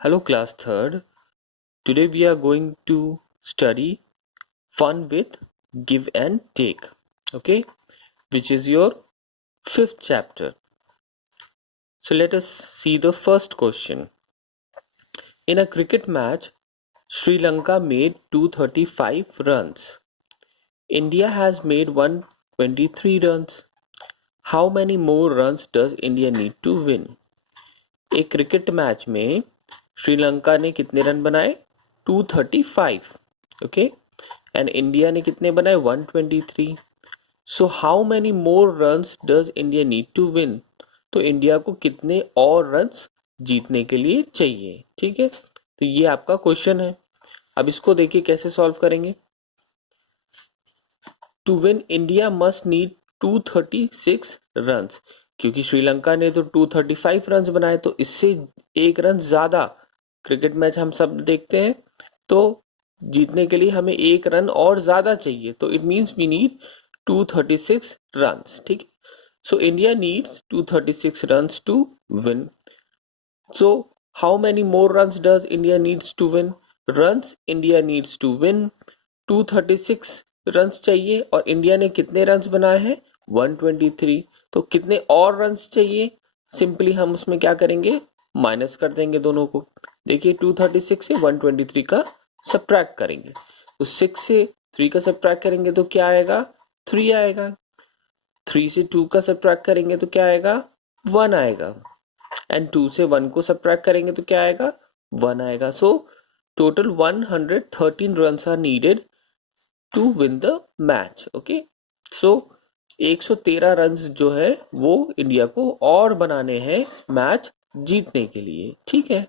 Hello, class third. Today we are going to study fun with give and take, okay, which is your fifth chapter. So let us see the first question. In a cricket match, Sri Lanka made 235 runs. India has made 123 runs. How many more runs does India need to win? एक cricket match में श्रीलंका ने कितने run बनाए? 235, okay, and India ने कितने बनाए? 123. So how many more runs does India need to win? तो India को कितने और रन्स जीतने के लिए चाहिए? ठीक है, तो ये आपका क्वेश्चन है. अब इसको देखिए कैसे सॉल्व करेंगे. To win India must need 236 runs, क्योंकि श्रीलंका ने तो 235 रन बनाए, तो इससे एक रन ज्यादा. क्रिकेट मैच हम सब देखते हैं, तो जीतने के लिए हमें एक रन और ज्यादा चाहिए, तो it means we need 236 runs. ठीक है, so India needs 236 runs to win. So how many more runs does India needs to win? Runs India needs to win 236 runs चाहिए, और इंडिया ने कितने रन्स बनाए हैं? 123. तो कितने और रन्स चाहिए? सिंपली हम उसमें क्या करेंगे? माइनस कर देंगे दोनों को. देखिए 236 से 123 का सब्ट्रैक्ट करेंगे, तो 6 से 3 का सब्ट्रैक्ट करेंगे तो क्या आएगा? 3 आएगा. 3 से 2 का सब्ट्रैक्ट करेंगे तो क्या आएगा? 1 आएगा. एंड 2 से 1 को सब्ट्रैक्ट करेंगे तो क्या आएगा? 1 आएगा. So total 113 runs are needed to win the match. Okay, so 113 runs जो है वो इंडिया को और बनाने हैं मैच जीतने के लिए. ठीक है,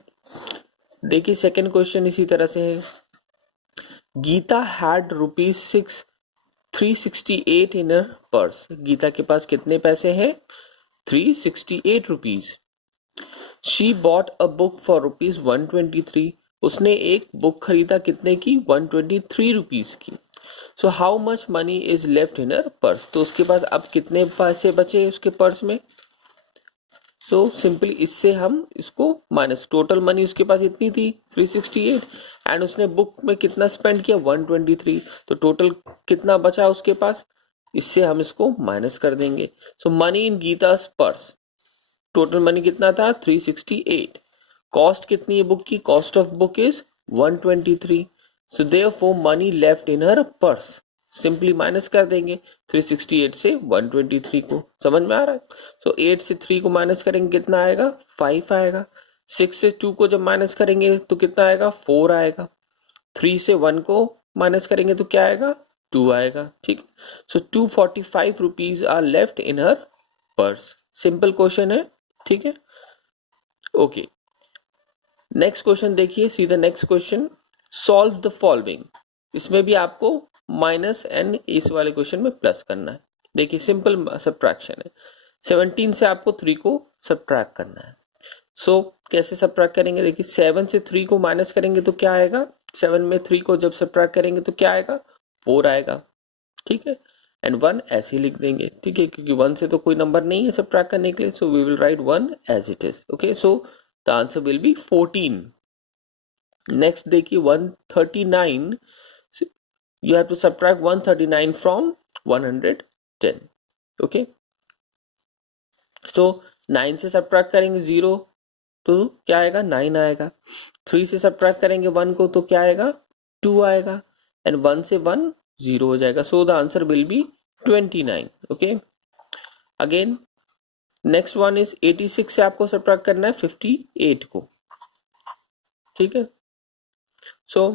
देखिए सेकंड क्वेश्चन इसी तरह से है. Geeta had ₹6 368 in her purse. Geeta के पास कितने पैसे हैं? 368 rupees. She bought a book for ₹123. उसने एक बुक खरीदा कितने की? 123 रुपीज की. So how much money is left in her purse? तो उसके पास अब कितने पैसे बचे उसके पर्स में? सो सिंपली इससे हम इसको माइनस, टोटल मनी उसके पास इतनी थी 368, एंड उसने बुक में कितना स्पेंड किया? 123. तो टोटल कितना बचा उसके पास? इससे हम इसको माइनस कर देंगे. सो मनी इन गीता's पर्स, टोटल मनी कितना था? 368. कॉस्ट कितनी है बुक की? Cost of book is 123. So therefore money left in her purse, simply minus कर देंगे 368 से 123 को. समझ में आ रहा है? सो 8 से 3 को माइनस करेंगे कितना आएगा? 5 आएगा. 6 से 2 को जब माइनस करेंगे तो कितना आएगा? 4 आएगा. 3 से 1 को माइनस करेंगे तो क्या आएगा? 2 आएगा. ठीक, so 245 rupees are left in her purse. Simple question है. ठीक है, ओके. नेक्स्ट क्वेश्चन देखिए, see the next question. Solve the following. इसमें भी आपको माइनस एंड इस वाले क्वेश्चन में प्लस करना है. देखिए सिंपल सब्ट्रैक्शन है. 17 से आपको 3 को सब्ट्रैक्ट करना है. सो कैसे सब्ट्रैक्ट करेंगे? देखिए 7 से 3 को माइनस करेंगे तो क्या आएगा? 7 में 3 को जब सब्ट्रैक्ट करेंगे तो क्या आएगा? 4 आएगा. ठीक है, एंड 1 ऐसे ही लिख देंगे. ठीक है, क्योंकि 1 से तो कोई नंबर नहीं है सब्ट्रैक्ट करने के लिए, so we will write 1 as it is. Okay, so the answer will be 14. Next देखिए 139. You have to subtract 139 from 110. Okay, so 9 से सब्ट्रैक्ट करेंगे 0 तो क्या आएगा? 9 आएगा. 3 से सब्ट्रैक्ट करेंगे 1 को तो क्या आएगा? 2 आएगा. एंड 1 से 1 0 हो जाएगा. सो the answer will B 29. Okay, again next one is 86 से आपको सब्ट्रैक्ट करना है 58 को. ठीक है, सो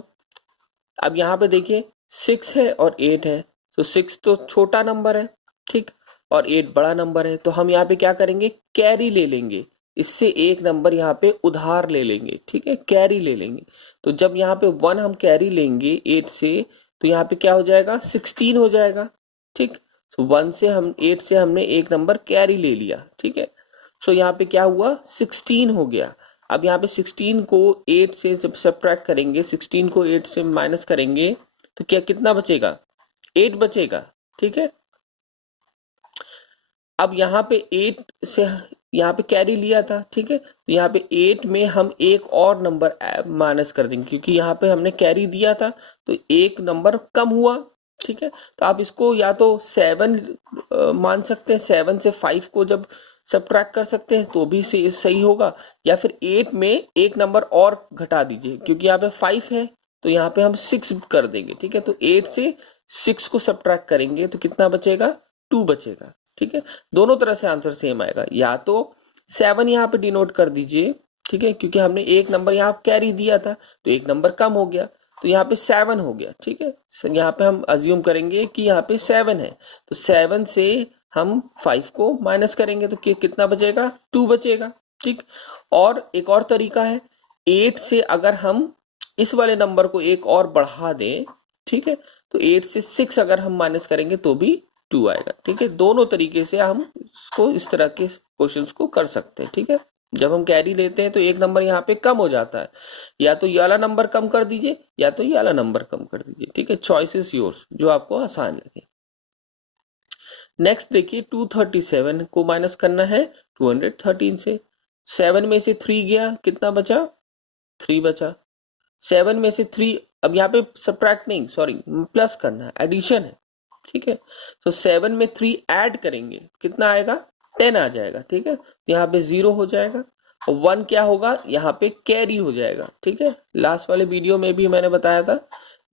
अब यहां पे देखिए 6 है और 8 है, तो 6 तो छोटा नंबर है, ठीक, और 8 बड़ा नंबर है. तो हम यहाँ पे क्या करेंगे? कैरी ले लेंगे. इससे एक नंबर यहाँ पे उधार ले लेंगे. ठीक है, कैरी ले लेंगे. तो जब यहाँ पे 1 हम कैरी लेंगे 8 से, तो यहाँ पे क्या हो जाएगा? 16 हो जाएगा. ठीक, सो 1 से हम 8 से हमने एक नंबर कैरी ले लिया. ठीक है, सो यहाँ पे क्या हुआ? 16 हो गया. अब यहाँ पे 16 को 8 से जब सब्ट्रैक्ट करेंगे, 16 को 8 से माइनस करेंगे तो क्या कितना बचेगा? 8 बचेगा. ठीक है, अब यहाँ पे 8 से यहाँ पे कैरी लिया था, ठीक है। तो यहाँ पे 8 में हम एक और नंबर माइनस कर देंगे, क्योंकि यहाँ पे हमने कैरी दिया था तो एक नंबर कम हुआ, ठीक है। तो आप इसको या तो 7 मान सकते हैं, 7 से 5 को जब सब्ट्रैक्ट कर सकते हैं तो भी सही होगा, या फिर 8 में एक नंबर और घटा दीजिए, क्योंकि यहाँ पे 5 है तो यहाँ पे हम 6 कर देंगे, ठीक है। तो 8 से 6 को सब्ट्रैक्ट करेंगे तो कितना बचेगा, 2 बचेगा, ठीक है। दोनों तरह से आंसर सेम आएगा, या तो 7 यहाँ पे डिनोट कर दीजिए, ठीक है, क्योंकि हमने एक नंबर यहाँ कैरी दिया था तो एक नंबर कम हो गया, तो यहाँ पे 7 हो गया, ठीक है। यहाँ पे हम अज्यूम करेंगे कि यहाँ पे 7 है, तो 7 से हम 5 को माइनस करेंगे तो कितना बचेगा, 2 बचेगा, ठीक। और एक और तरीका है, 8 से अगर हम इस वाले नंबर को एक और बढ़ा दें, ठीक है, तो 8 से 6 अगर हम माइनस करेंगे तो भी 2 आएगा, ठीक है। दोनों तरीके से हम इसको इस तरह के क्वेश्चंस को कर सकते हैं, ठीक है। जब हम कैरी लेते हैं तो एक नंबर यहाँ पे कम हो जाता है, या तो ये वाला नंबर कम कर दीजिए या तो ये वाला नंबर कम कर दीजिए, ठीक है। चॉइस इज योर्स, जो आपको आसान लगे। नेक्स्ट देखिए, 237 को माइनस करना है 213 से। 7 में से 3 गया, कितना बचा, 3 बचा। 7 में से 3, अब यहाँ पे सब्ट्रैक्ट नहीं, सॉरी प्लस करना है, एडिशन है, ठीक है। तो 7 में 3 ऐड करेंगे, कितना आएगा, 10 आ जाएगा, ठीक है। यहाँ पे 0 हो जाएगा, और 1 क्या होगा, यहाँ पे कैरी हो जाएगा, ठीक है। लास्ट वाले वीडियो में भी मैंने बताया था,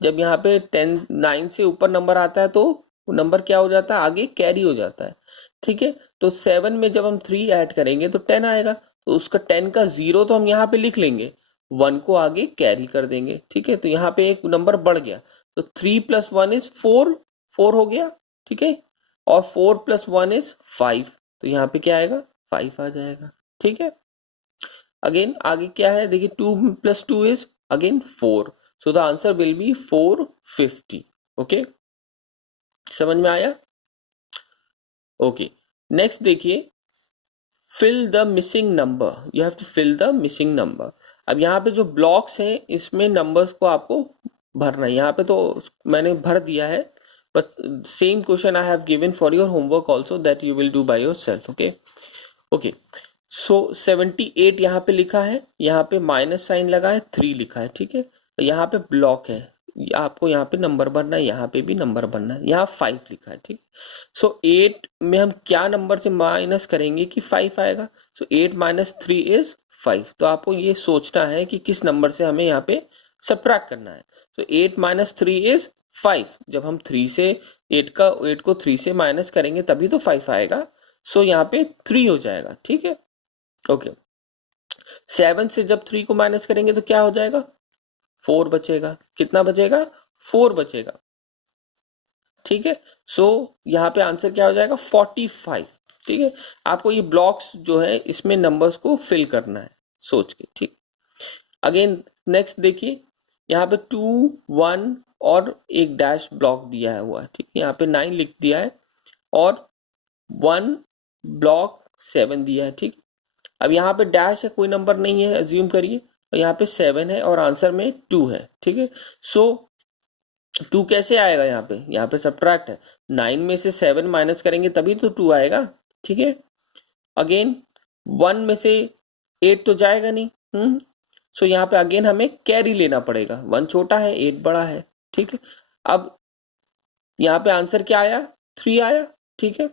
जब यहाँ पे 10 9 से ऊपर नंबर आता है तो नंबर क्या हो जाता है, आगे कैरी हो जाता है, ठीक है। तो 7 में जब हम 3 ऐड करेंगे तो 10 आएगा, तो उसका 10 का 0 तो हम यहाँ पे लिख लेंगे, 1 को आगे कैरी कर देंगे, ठीक है। तो यहाँ पे एक नंबर बढ़ गया, तो 3 + 1 = 4, 4 हो गया, ठीक है। और 4 + 1 = 5, तो यहाँ पे क्या आएगा, 5 आ जाएगा, ठीक है। अगेन आगे क्या है, देखिए 2 + 2 = again 4, so the answer will be 450, okay. समझ में आया, ओके। नेक्स्ट देखिए, fill the missing number, you have to fill the missing number. अब यहाँ पे जो ब्लॉक्स हैं इसमें नंबर्स को आपको भरना है, यहाँ पे तो मैंने भर दिया है, but same question I have given for your homework also, that you will do by yourself, okay. Okay, so 78 यहाँ पे लिखा है, यहाँ पे माइनस साइन लगा है, 3 लिखा है, ठीक है। यहाँ पे ब्लॉक है, आपको यहाँ पे नंबर भरना है, यहाँ पे भी नंबर भरना है, यहाँ 5 लिखा है, ठीक। सो 8 में हम क्या नंबर से माइनस करेंगे कि 5 आएगा, सो 8 - 3 = 5। तो आपको ये सोचना है कि किस नंबर से हमें यहाँ पे सब्ट्रैक्ट करना है। सो 8 - 3 = 5, जब हम 3 से 8 को 3 से माइनस करेंगे तभी तो 5 आएगा, सो यहाँ पे 3 हो जाएगा, ठीक है, ओके। 7 से जब 3 को माइनस करेंगे तो क्या हो जाएगा, 4 बचेगा, कितना बचेगा, 4 बचेगा, ठीक है। सो यहाँ पे आंसर क्या हो जाएगा, 45, ठीक है। आपको ये ब्लॉक्स जो है इसमें नंबर्स को फिल करना है सोच के, ठीक। अगेन नेक्स्ट देखिए, यहाँ पे 2 1 और एक डैश ब्लॉक दिया है हुआ है, ठीक है। यहाँ पे 9 लिख दिया है और 1 ब्लॉक 7 दिया है, ठीक। अब यहाँ पे डैश है, कोई नंबर नहीं है, अज्यूम करिए, और यहाँ पे 7 है और आंसर में 2 है, ठीक है। सो 2 कैसे आएगा, यहाँ पे सब्ट्रैक्ट है, 9 में से 7 माइनस करेंगे तभी तो 2 आएगा, ठीक है। अगेन 1 में से 8 तो जाएगा नहीं, सो यहाँ पे अगेन हमें कैरी लेना पड़ेगा, 1 छोटा है 8 बड़ा है, ठीक है। अब यहाँ पे आंसर क्या आया, 3 आया, ठीक है।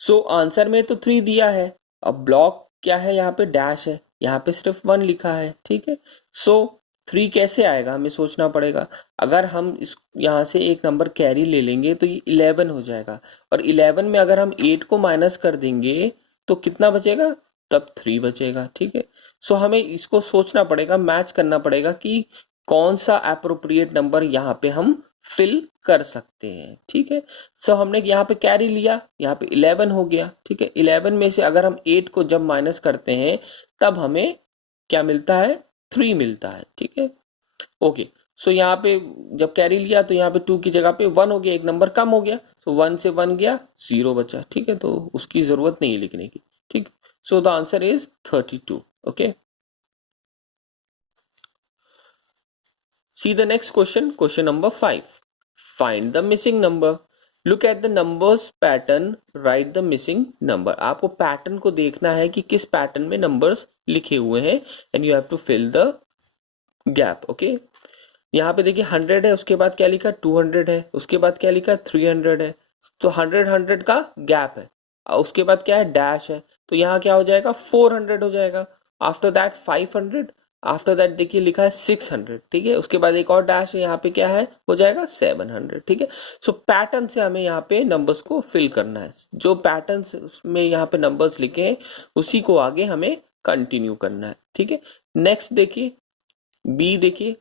सो आंसर में तो 3 दिया है, अब ब्लॉक क्या है, यहाँ पे डैश है, यहाँ पे सिर्फ 1 लिखा है, ठीक है। सो 3 कैसे आएगा, हमें सोचना पड़ेगा। अगर हम इस यहाँ से एक नंबर कैरी ले लेंगे तो ये 11 हो जाएगा, और 11 में अगर हम 8 को माइनस कर देंगे तो कितना बचेगा, तब 3 बचेगा, ठीक है। सो हमें इसको सोचना पड़ेगा, मैच करना पड़ेगा कि कौन सा एप्रोप्रिएट नंबर यहाँ पे हम फिल कर सकते हैं, ठीक है। सो हमने यहाँ पे कैरी लिया, यहाँ पे 11 हो गया, ठीक है। 11 में से अगर हम 8 को जब माइनस करते हैं तब हमें क्या मिलता है, 3 मिलता है, ठीक है, ओके। सो यहाँ पे जब कैरी लिया तो यहाँ पे 2 की जगह पे 1 हो गया, एक नंबर कम हो गया, सो 1 से 1 गया, 0 बचा, ठीक है। तो उसकी जरूरत नहीं है लिखने की, ठीक। सो the answer is 32, okay. See the next question, question number 5. Find the missing number. Look at the numbers pattern, right the missing number. आपको पैटर्न को देखना है कि किस पैटर्न में नंबर्स लिखे हुए हैं and you have to fill the gap. Okay, यहाँ पे देखिए 100 है, उसके बाद क्या लिखा 200 है, उसके बाद क्या लिखा 300 है, तो 100 का गैप है, और उसके बाद क्या है डैश है, तो यहाँ क्या हो जाएगा 400 हो जाएगा। आफ्टर दैट 500, आफ्टर दैट देखिए लिखा है 600, ठीक है, उसके बाद एक और डैश है, यहाँ पे क्या है हो जाएगा 700, ठीक है। सो पैटर्न से हमें यहाँ पे नंबर्स को फिल करना है, जो पैटर्न में यहाँ पे नंबर्स लिखे हैं उसी को आगे हमें कंटिन्यू करना है, ठीक है। नेक्स्ट देखिए बी, देखिए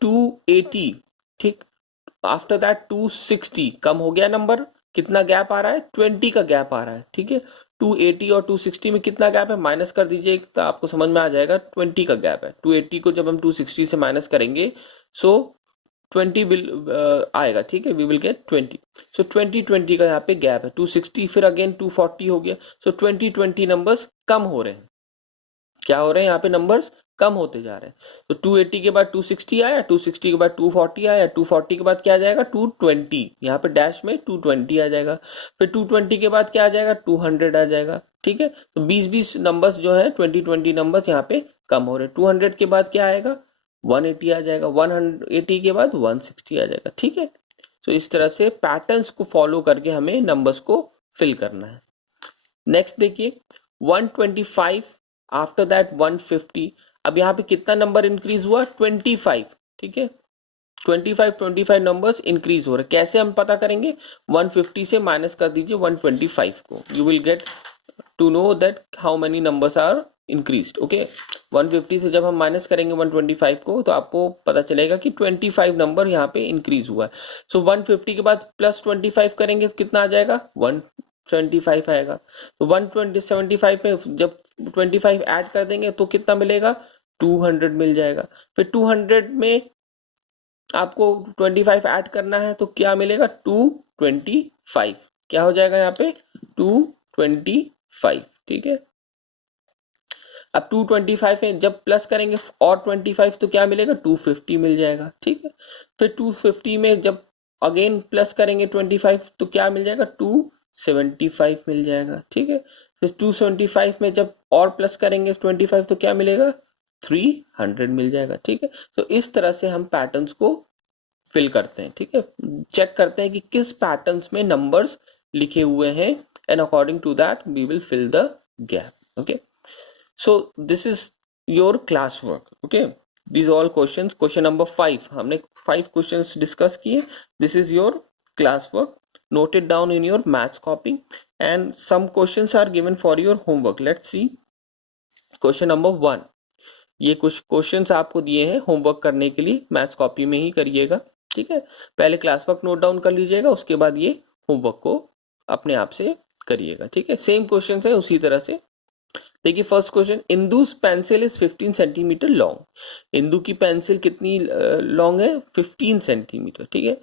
280, ठीक, आफ्टर दैट 260, कम हो गया नंबर, कितना गैप आ रहा है 20 का गैप आ रहा है, ठीक है। 280 और 260 में कितना गैप है माइनस कर दीजिए तो आपको समझ में आ जाएगा 20 का गैप है। 280 को जब हम 260 से माइनस करेंगे सो 20 विल आएगा, ठीक है, वी विल गेट 20। सो 20 का यहाँ पे गैप है, 260 फिर अगेन 240 हो गया, सो 20 नंबर्स कम हो रहे हैं, क्या हो रहे हैं यहाँ पे नंबर्स कम होते जा रहे हैं। तो 280 के बाद 260 आया, 260 के बाद 240 आया, 240 के बाद क्या आ जाएगा 220, यहाँ पे डैश में 220 आ जाएगा, फिर 220 के बाद क्या आ जाएगा 200 आ जाएगा, ठीक है। तो 20 नंबर्स जो है 20 नंबर्स यहाँ पे कम हो रहे हैं। 200 के बाद क्या आएगा 180 आ जाएगा, 180 के बाद 160 आ जाएगा, ठीक है। तो इस तरह से पैटर्न्स को फॉलो करके हमें नंबर्स को फिल करना है। नेक्स्ट देखिए 125, आफ्टर दैट 150, अब यहाँ पे कितना नंबर इंक्रीज हुआ 25, ठीक है, 25 नंबर्स इंक्रीज हो रहे, कैसे हम पता करेंगे 150 से माइनस कर दीजिए 125 को, you will get to know that how many numbers are increased. Okay, 150 से जब हम माइनस करेंगे 125 को तो आपको पता चलेगा कि 25 नंबर यहाँ पे इंक्रीज हुआ है। सो 150 के बाद प्लस 25 करेंगे तो कितना आ जाएगा 175 आएगा। तो 175 में जब 25 ऐड कर देंगे तो कितना मिलेगा 200 मिल जाएगा। फिर 200 में आपको 25 ऐड करना है तो क्या मिलेगा 225, क्या हो जाएगा यहाँ पे 225, ठीक है। अब 225 में जब प्लस करेंगे और 25 तो क्या मिलेगा 250 मिल जाएगा, ठीक है। फिर 250 में जब अगेन प्लस करेंगे 25 तो क्या मिल जाएगा 275 मिल जाएगा, ठीक है। फिर 275 में जब और प्लस करेंगे 25 तो क्या मिलेगा 300 मिल जाएगा, ठीक है। तो इस तरह से हम पैटर्न्स को फिल करते हैं, ठीक है, चेक करते हैं कि किस पैटर्न्स में नंबर्स लिखे हुए हैं and according to that we will fill the gap. Okay, so this is your class work. Okay, these all questions, question number 5 हमने 5 questions डिस्कस किए। This is your class work, note it down in your maths copy and some questions are given for your homework. Let's see question number 1। ये कुछ questions आपको दिए हैं homework करने के लिए, मैथ्स कॉपी में ही करिएगा, ठीक है। पहले क्लास वर्क नोट डाउन कर लीजिएगा, उसके बाद ये होमवर्क को अपने आप से करिएगा, ठीक है। सेम क्वेश्चन है उसी तरह से। देखिए first question, Indus pencil is 15 centimetre long. Indu की पेंसिल कितनी लॉन्ग है 15 सेंटीमीटर, ठीक है।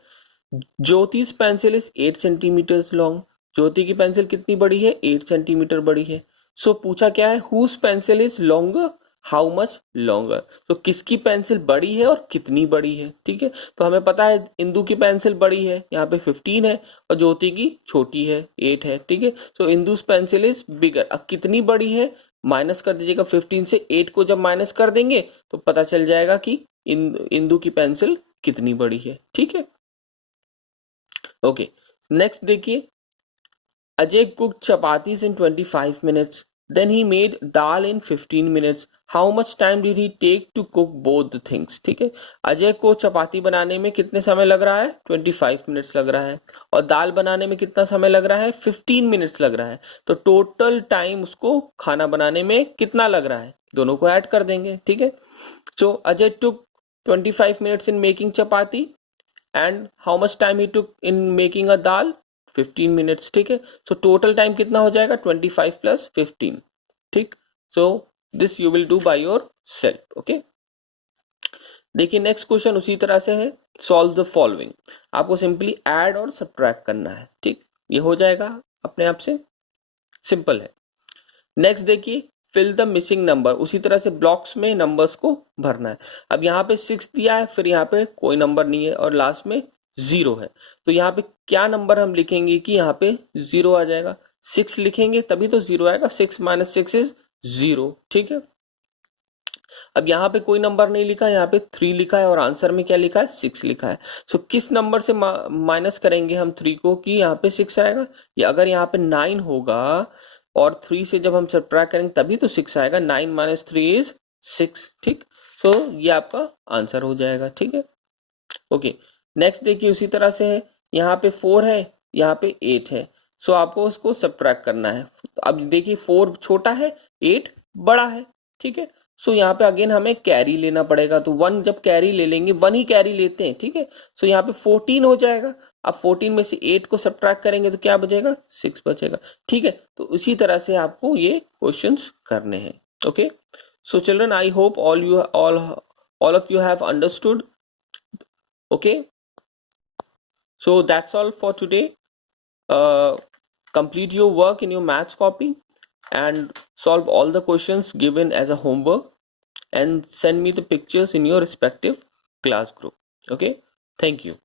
ज्योतिष पेंसिल इज 8 सेंटीमीटर लॉन्ग। ज्योति की पेंसिल कितनी बड़ी है 8 सेंटीमीटर बड़ी है। सो पूछा क्या है whose pencil is longer, how much longer. तो किसकी पेंसिल बड़ी है और कितनी बड़ी है, ठीक है। तो हमें पता है इंदु की पेंसिल बड़ी है, यहाँ पे 15 है, और ज्योति की छोटी है 8 है, ठीक है। सो इंदुस पेंसिल इज बिगर। अब कितनी बड़ी है माइनस कर दीजिएगा 15 से, 8 को जब माइनस कर देंगे तो पता चल जाएगा कि इंदु की पेंसिल कितनी बड़ी है, ठीक है। ओके, नेक्स्ट देखिए, Ajay cooked chapatis in 25 minutes. Then he made dal in 15 minutes. How much time did he take to cook both the things? ठीक है, अजय को चपाती बनाने में कितने समय लग रहा है 25 मिनट्स लग रहा है, और दाल बनाने में कितना समय लग रहा है 15 मिनट्स लग रहा है। तो टोटल टाइम उसको खाना बनाने में कितना लग रहा है, दोनों को ऐड कर देंगे, ठीक है। सो अजय टुक 25 minutes in making chapati and how much time he took in making a dal 15 minutes, ठीक है। सो टोटल टाइम कितना हो जाएगा 25 प्लस 15, ठीक। So this you will do by yourself. Okay, देखिए नेक्स्ट क्वेश्चन उसी तरह से है, सॉल्व द फॉलोइंग। आपको सिंपली ऐड और सब्ट्रैक्ट करना है, ठीक, ये हो जाएगा अपने आप से, सिंपल है। नेक्स्ट देखिए, फिल द मिसिंग नंबर। उसी तरह से ब्लॉक्स में नंबर्स को भरना है। अब यहाँ पे 6 दिया है, फिर यहाँ पे कोई नंबर नहीं है, और लास्ट में जीरो है। तो यहाँ पे क्या नंबर हम लिखेंगे कि यहाँ पे जीरो आ जाएगा, 6 लिखेंगे तभी तो जीरो आएगा, 6 माइनस 6 इज जीरो। ठीक है, अब यहाँ पे कोई नंबर नहीं लिखा है, यहाँ पे 3 लिखा है और आंसर में क्या लिखा है, 6 लिखा है। सो किस नंबर से माइनस करेंगे हम 3 को कि यहाँ पे 6 आएगा, या अगर यहाँ पे 9 होगा और 3 से जब हम सब्ट्रैक्ट करेंगे तभी तो 6 आएगा, 9 माइनस 3 इज 6। ठीक, सो ये आपका आंसर हो जाएगा। ठीक है, ओके। नेक्स्ट देखिए उसी तरह से है, यहाँ पे 4 है, यहाँ पे 8 है। सो आपको उसको सब्ट्रैक्ट करना है। अब देखिए 4 छोटा है, 8 बड़ा है। ठीक है, सो यहाँ पे अगेन हमें कैरी लेना पड़ेगा, तो 1 जब कैरी ले लेंगे, 1 ही कैरी लेते हैं। ठीक है, सो यहाँ पे 14 हो जाएगा। अब 14 में से 8 को सब्ट्रैक्ट करेंगे तो क्या बचेगा, 6 बचेगा। ठीक है, तो उसी तरह से आपको ये क्वेश्चंस करने हैं। Okay, so children I hope all of you have understood. Okay, so that's all for today. Complete your work in your maths copy and solve all the questions given as a homework and send me the pictures in your respective class group. Okay, thank you.